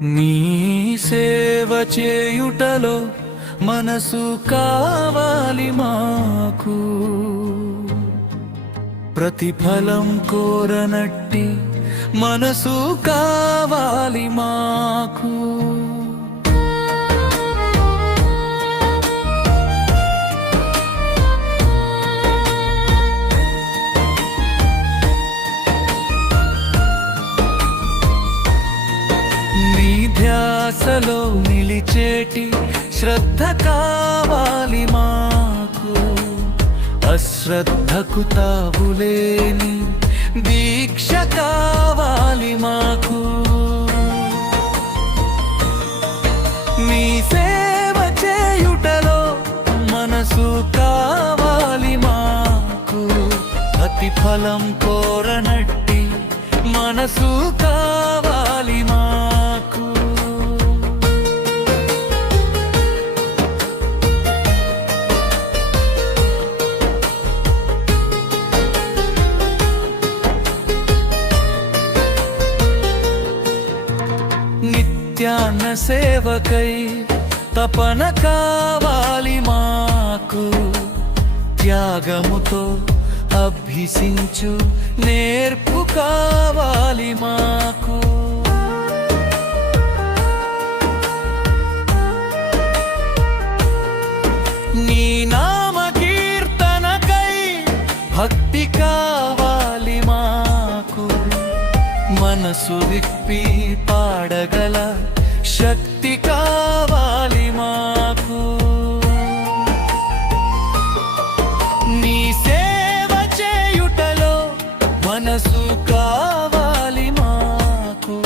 నీ సేవ చేయుటలో మనసు కావాలి మాకు, ప్రతిఫలం కోరనట్టి మనసు కావాలి మాకు. నీ ధ్యాసలో నిలిచేటి శ్రద్ధ కావాలి మాకు, అశ్రద్ధకు తావులేని దీక్ష కావాలి మాకు. నీ సేవ చేయుటలో మనసు కావాలి మాకు, ప్రతిఫలం కోరనట్టి మనసు కావాలి మాకు. నిత్యాన్న సేవకై తపన కావాలి మాకు, త్యాగముతో అభ్యసించు నేర్పు కావాలి మాకు. నీ నామ కీర్తనకై భక్తి కావాలి మాకు, మనసు విప్పి పాడగల శక్తి కావాలి మాకు. నీ సేవ చేయుటలో మనసు కావాలి మాకు,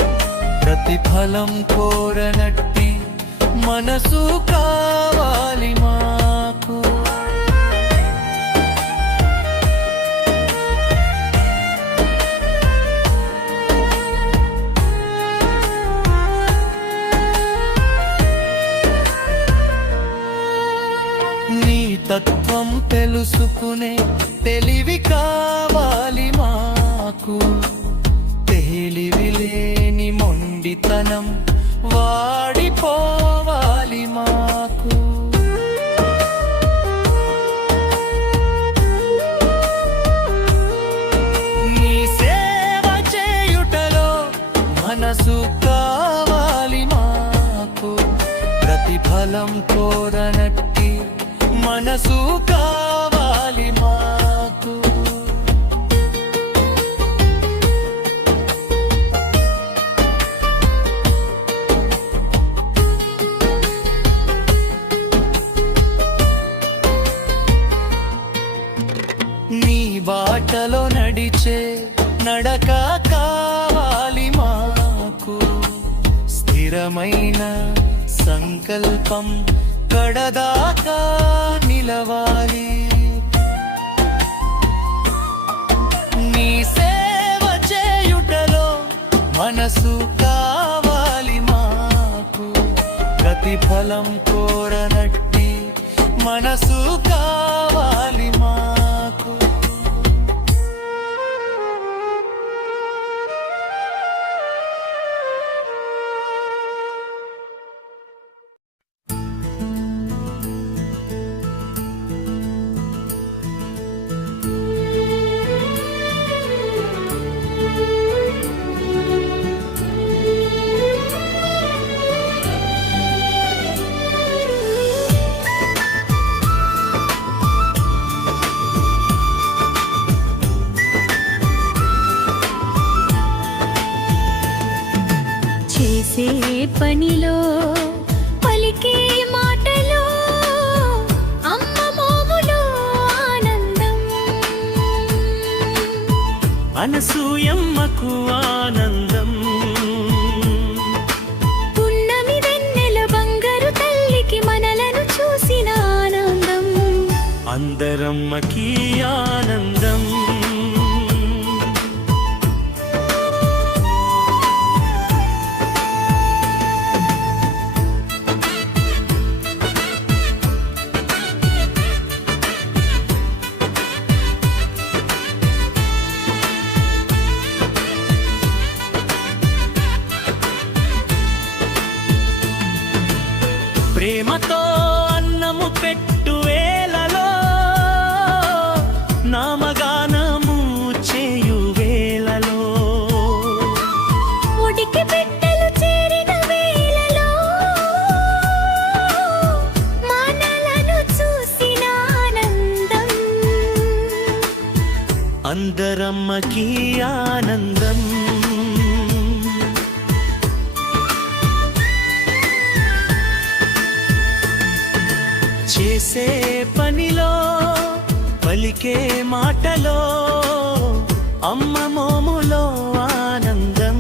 ప్రతిఫలం కోరనట్టి మనసు కావాలి మాకు. నీ తత్వం తెలుసుకునే తెలివి కావాలి మాకు, తెలివి లేని మొండితనం వాడిపోవాలి మాకు. నీ సేవ చేయుటలో మనసు కావాలి మాకు, ప్రతిఫలం కోరనట్టి మనసు కావాలి మాకు. నీ బాటలో నడిచే నడక కావాలి మాకు, స్థిరమైన సంకల్పం కడదాకా నిలవాలి. నీ సేవ చేయుటలో మనసు కావాలి మాకు, ప్రతిఫలం కోరనట్టి మనసు కావాలి మాకు. చేసే పనిలో పలికే మాటలో అమ్మ మోములో ఆనందం, అనసూయమ్మకు ఆనందం. పున్నమి వెన్నెల బంగారు తల్లికి మనలను చూసిన ఆనందం, అందరమ్మకి ఆనందం. నామగానము చేయు వేళలో ఒడికి బిడ్డలు చేరిన వేళలో మనలను చూసిన ఆనందం అందరమ్మకి ఆనందం చేసే పనిలో పలికే మాటలో అమ్మ మోములో ఆనందం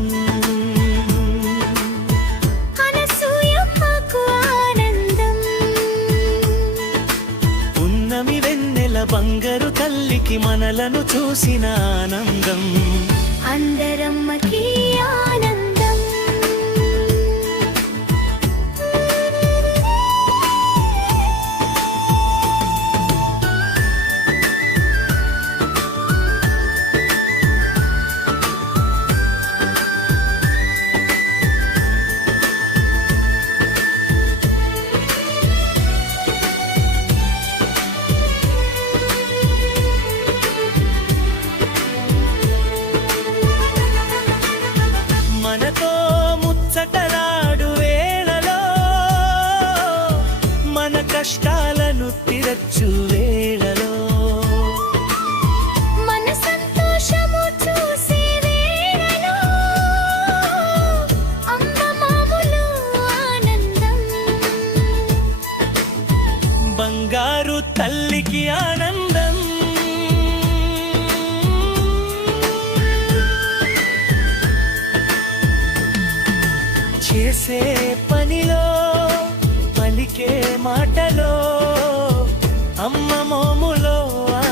అనసూయమ్మకు ఆనందం పున్నమి వెన్నెల బంగారు తల్లికి మనలను చూసిన ఆనందం అందరమ్మకి ఆనందం మనతో ముచ్చటలాడు వేళలో మన కష్టాలను తీర్చు వేళలో మన సంతోషము చూసే వేళలో అమ్మ మాములు ఆనందం బంగారు తల్లికి ఆనందం చేసే పనిలో పలికే మాటలో అమ్మ మోములో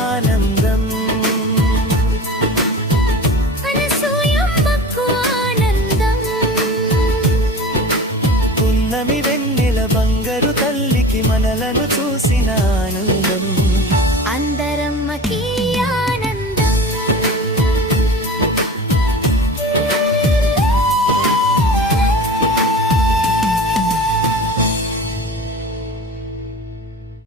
ఆనందం అనసూయమ్మకు ఆనందం పున్నమి వెన్నెల బంగారు తల్లికి మనలను చూసిన ఆనందం అందరమ్మకి